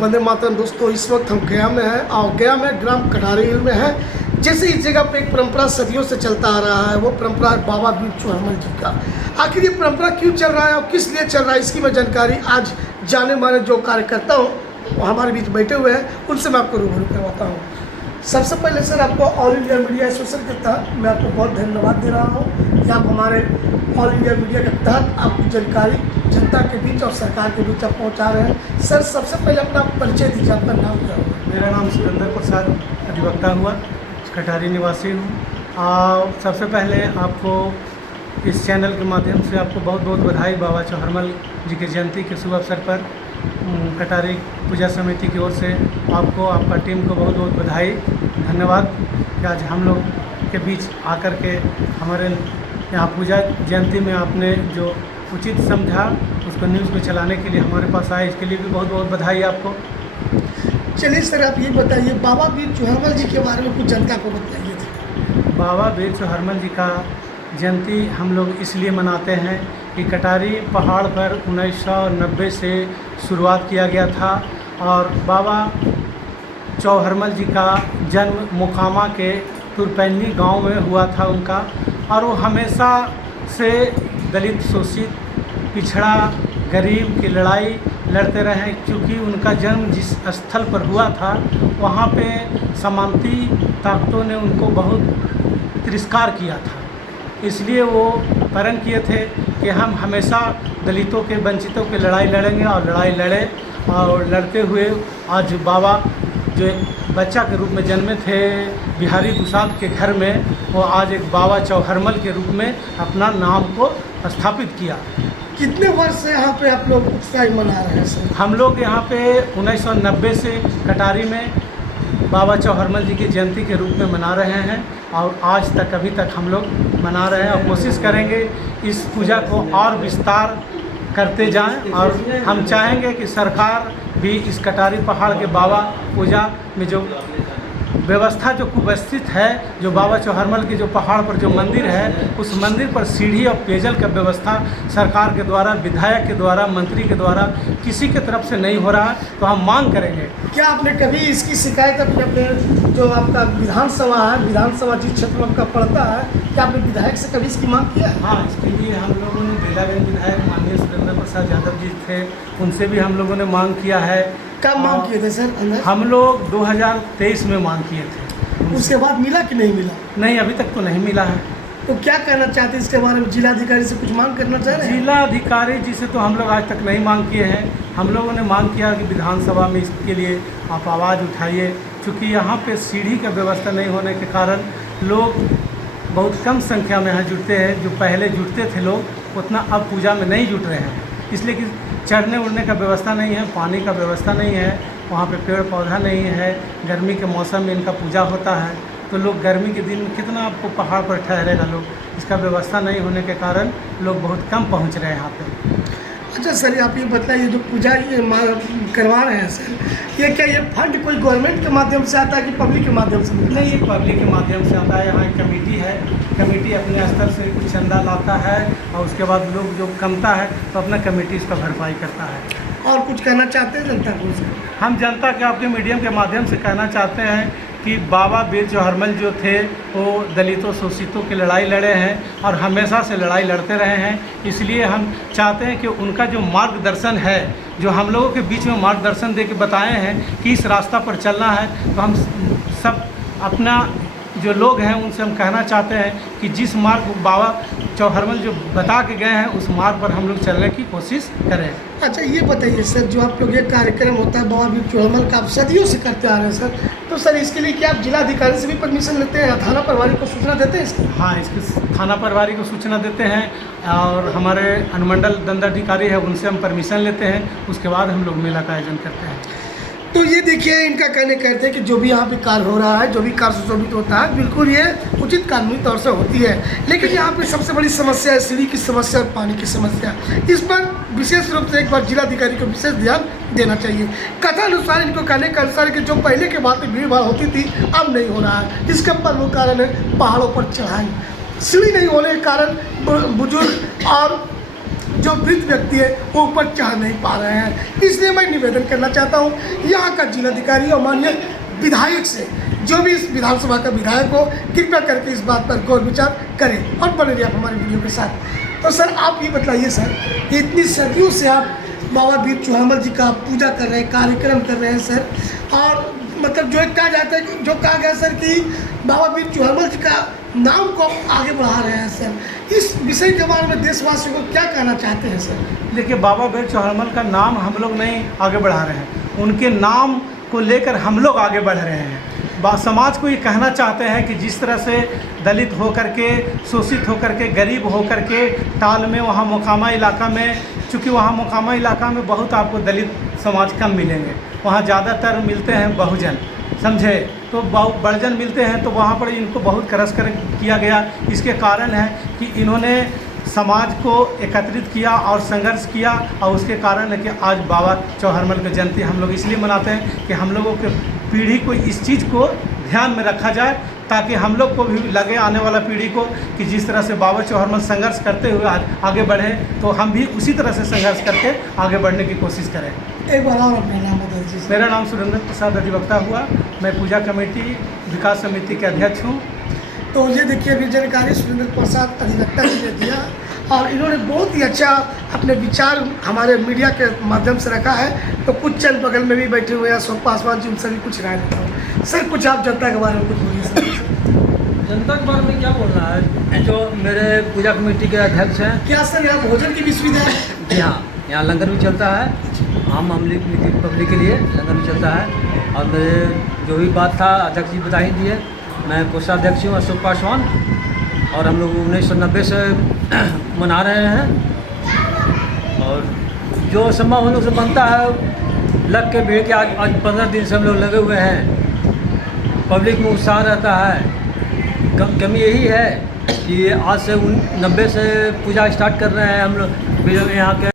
वंदे मातरम। दोस्तों, इस वक्त हम गया में हैं और गया में ग्राम कटारी हिल में है। जैसे इस जगह पे एक परंपरा सदियों से चलता आ रहा है, वो परंपरा है बाबा वीर चौहरमल जी का। आखिर ये परंपरा क्यों चल रहा है और किस लिए चल रहा है, इसकी मैं जानकारी आज जाने माने जो कार्यकर्ता हूँ वो हमारे बीच बैठे हुए हैं, उनसे मैं आपको रूबरू करवाता हूँ। सबसे पहले सर, आपको ऑल इंडिया मीडिया एसोसिएशन के तहत मैं आपको बहुत धन्यवाद दे रहा हूँ कि आप हमारे ऑल इंडिया मीडिया के तहत आपकी जानकारी जनता के बीच और सरकार के बीच आप पहुँचा रहे हैं। सर, सबसे पहले अपना परिचय दीजिए, आपका नाम क्या होगा? मेरा नाम सुरेंद्र प्रसाद अधिवक्ता हुआ, कटारी निवासी हूँ। और सबसे पहले आपको इस चैनल के माध्यम से आपको बहुत बहुत बधाई। बाबा चौहरमल जी की जयंती के शुभ अवसर पर कटारी पूजा समिति की ओर से आपको, आपका टीम को बहुत बहुत बधाई, धन्यवाद कि आज हम लोग के बीच आकर के हमारे यहाँ पूजा जयंती में आपने जो उचित समझा उसको न्यूज़ में चलाने के लिए हमारे पास आए, इसके लिए भी बहुत बहुत बधाई आपको। चलिए सर, आप ये बताइए बाबा वीर चौहरमल जी के बारे में कुछ जनता को बताइए थे। बाबा वीर चौहरमल जी का जयंती हम लोग इसलिए मनाते हैं कि कटारी पहाड़ पर 1990 से शुरुआत किया गया था और बाबा चौहरमल जी का जन्म मोकामा के तुरपैनी गांव में हुआ था उनका। और वो हमेशा से दलित, शोषित, पिछड़ा, गरीब की लड़ाई लड़ते रहे, क्योंकि उनका जन्म जिस स्थल पर हुआ था वहाँ पे सामंती ताकतों ने उनको बहुत तिरस्कार किया था। इसलिए वो प्रण किए थे कि हम हमेशा दलितों के, वंचितों की लड़ाई लड़ेंगे और लड़ाई लड़े। और लड़ते हुए आज बाबा जो एक बच्चा के रूप में जन्मे थे बिहारी दुसाद के घर में, वो आज एक बाबा चौहरमल के रूप में अपना नाम को स्थापित किया। कितने वर्ष से यहाँ पे आप लोग उत्साह मना रहे हैं सर? हम लोग यहाँ पे 1990 से कटारी में बाबा चौहरमल जी की जयंती के रूप में मना रहे हैं और आज तक, अभी तक हम लोग मना रहे हैं और कोशिश करेंगे इस पूजा को और विस्तार करते जाएं। और हम चाहेंगे कि सरकार भी इस कटारी पहाड़ के बाबा पूजा में जो व्यवस्था जो कुव्यवस्थित है, जो बाबा चौहरमल की जो पहाड़ पर जो मंदिर है, उस मंदिर पर सीढ़ी और पेयजल का व्यवस्था सरकार के द्वारा, विधायक के द्वारा, मंत्री के द्वारा किसी के तरफ से नहीं हो रहा है, तो हम मांग करेंगे। क्या आपने कभी इसकी शिकायत अपने जो आपका विधानसभा है, विधानसभा जिस क्षेत्र में आपका पड़ता है, क्या आपने विधायक से कभी इसकी मांग किया है? हाँ, इसके लिए हम लोगों ने बेलागंज विधायक माननीय सुरेंद्र प्रसाद यादव जी थे, उनसे भी हम लोगों ने मांग किया है। कब मांग किए थे सर? हम लोग 2023 में मांग किए थे। उसके बाद मिला कि नहीं मिला? नहीं, अभी तक तो नहीं मिला है। तो क्या कहना चाहते हैं इसके बारे में? जिलाधिकारी से कुछ मांग करना चाह रहे हैं? जिलाधिकारी जी से तो हम लोग आज तक नहीं मांग किए हैं। हम लोगों ने मांग किया कि विधानसभा में इसके लिए आप आवाज़ उठाइए, क्योंकि यहाँ पे सीढ़ी का व्यवस्था नहीं होने के कारण लोग बहुत कम संख्या में यहाँ जुटते हैं। जो पहले जुटते थे लोग, उतना अब पूजा में नहीं जुट रहे हैं, इसलिए कि चढ़ने उड़ने का व्यवस्था नहीं है, पानी का व्यवस्था नहीं है, वहाँ पे पेड़ पौधा नहीं है। गर्मी के मौसम में इनका पूजा होता है, तो लोग गर्मी के दिन में कितना आपको पहाड़ पर ठहरेगा लोग, इसका व्यवस्था नहीं होने के कारण लोग बहुत कम पहुँच रहे हैं यहाँ पे। अच्छा सर, आप ये बताइए जो पूजा ये करवा रहे हैं सर, ये क्या ये फंड कोई गवर्नमेंट के माध्यम से आता है कि पब्लिक के माध्यम से? नहीं, ये पब्लिक के माध्यम से आता है। यहाँ एक कमेटी है, कमेटी अपने स्तर से कुछ चंदा लाता है और उसके बाद लोग जो कमता है तो अपना कमेटी इसका भरपाई करता है। और कुछ कहना चाहते हैं जनता को? हम जनता के आपके मीडियम के माध्यम से कहना चाहते हैं कि बाबा वीर चौहरमल जो थे वो दलितों, शोषितों की लड़ाई लड़े हैं और हमेशा से लड़ाई लड़ते रहे हैं। इसलिए हम चाहते हैं कि उनका जो मार्गदर्शन है, जो हम लोगों के बीच में मार्गदर्शन दे के बताए हैं कि इस रास्ता पर चलना है, तो हम सब अपना जो लोग हैं उनसे हम कहना चाहते हैं कि जिस मार्ग बाबा चौहरमल जो बता के गए हैं उस मार्ग पर हम लोग चलने की कोशिश करें। अच्छा ये बताइए सर, जो आप लोग ये कार्यक्रम होता है बाबा वीर चौहरमल का, आप सदियों से करते आ रहे हैं सर, तो सर इसके लिए क्या आप जिलाधिकारी से भी परमिशन लेते हैं या थाना प्रभारी को सूचना देते हैं इसकी? हाँ, इसके थाना प्रभारी को सूचना देते हैं और हमारे अनुमंडल दंडाधिकारी है उनसे हम परमिशन लेते हैं, उसके बाद हम लोग मेला का आयोजन करते हैं। तो ये देखिए, इनका कहने कहते हैं कि जो भी यहाँ पे कार्य हो रहा है, जो भी कार्य सुशोभित होता है, बिल्कुल ये उचित कानूनी तौर से होती है। लेकिन यहाँ पे सबसे बड़ी समस्या है सीढ़ी की समस्या और पानी की समस्या। इस पर विशेष रूप से एक बार जिलाधिकारी को विशेष ध्यान देना चाहिए। कथा अनुसार, इनको कहने के अनुसार कि जो पहले के बाद में भीड़ भाड़ होती थी अब नहीं हो रहा है। इसका प्रमुख कारण है पहाड़ों पर चढ़ाई, सीढ़ी नहीं होने के कारण बुजुर्ग और जो वृद्ध व्यक्ति है वो ऊपर चढ़ नहीं पा रहे हैं। इसलिए मैं निवेदन करना चाहता हूँ यहाँ का जिलाधिकारी और माननीय विधायक से, जो भी इस विधानसभा का विधायक हो, कृपया करके इस बात पर गौर विचार करें और बने रहिए आप हमारे वीडियो के साथ। तो सर आप ये बताइए सर, कि इतनी सदियों से आप बाबा वीर चौहारमल जी का पूजा कर रहे हैं, कार्यक्रम कर रहे हैं सर, और मतलब जो कहा जाता है, जो कहा गया सर कि बाबा वीर चौहारमल जी का नाम को आगे बढ़ा रहे हैं सर, इस विषय के बारे में देशवासियों को क्या कहना चाहते हैं सर? देखिए, बाबा वीर चौहारमल का नाम हम लोग नहीं आगे बढ़ा रहे हैं, उनके नाम को लेकर हम लोग आगे बढ़ रहे हैं। समाज को ये कहना चाहते हैं कि जिस तरह से दलित होकर के, शोषित होकर के, गरीब होकर के टाल में वहाँ मोकामा इलाका में, चूँकि वहाँ मोकामा इलाका में बहुत आपको दलित समाज कम मिलेंगे, वहाँ ज़्यादातर मिलते हैं बहुजन, समझे, तो बड़जन मिलते हैं, तो वहाँ पर इनको बहुत क्रश कर किया गया। इसके कारण है कि इन्होंने समाज को एकत्रित किया और संघर्ष किया, और उसके कारण है कि आज बाबा चौहारमल की जयंती हम लोग इसलिए मनाते हैं कि हम लोगों के पीढ़ी को इस चीज़ को ध्यान में रखा जाए, ताकि हम लोग को भी लगे, आने वाला पीढ़ी को, कि जिस तरह से बाबा चौहारमल संघर्ष करते हुए आगे बढ़े, तो हम भी उसी तरह से संघर्ष करके आगे बढ़ने की कोशिश करें। एक बार और अपना नाम बता दीजिए। मेरा नाम सुरेंद्र प्रसाद अधिवक्ता हुआ, मैं पूजा कमेटी विकास समिति के अध्यक्ष हूँ। तो ये देखिए अभी जानकारी सुरेंद्र प्रसाद अधिवक्ता जी ने दिया, और इन्होंने बहुत ही अच्छा अपने विचार हमारे मीडिया के माध्यम से रखा है। तो कुछ चंद बगल में भी बैठे हुए हैं अशोक पासवान जी, उनसे भी कुछ राय लेता हूँ। सर कुछ आप जनता के बारे में कुछ बोलिए सर। जनता के बारे में क्या बोलना है, जो मेरे पूजा कमेटी के अध्यक्ष हैं। क्या सर यहाँ भोजन की भी सुविधा है? जी हाँ, यहाँ लंगर भी चलता है, आम पब्लिक के लिए लंगर भी चलता है। और मेरे जो भी बात था अध्यक्ष जी बता ही दिए। मैं कोषाध्यक्ष हूँ अशोक पासवान, और हम लोग 1990 से मना रहे हैं, और जो संभव हम लोग से बनता है लग के भीड़ के आज 15 दिन से हम लोग लगे हुए हैं। पब्लिक में उत्साह रहता है। कमी यही है कि आज से 90 से पूजा स्टार्ट कर रहे हैं हम लोग यहाँ के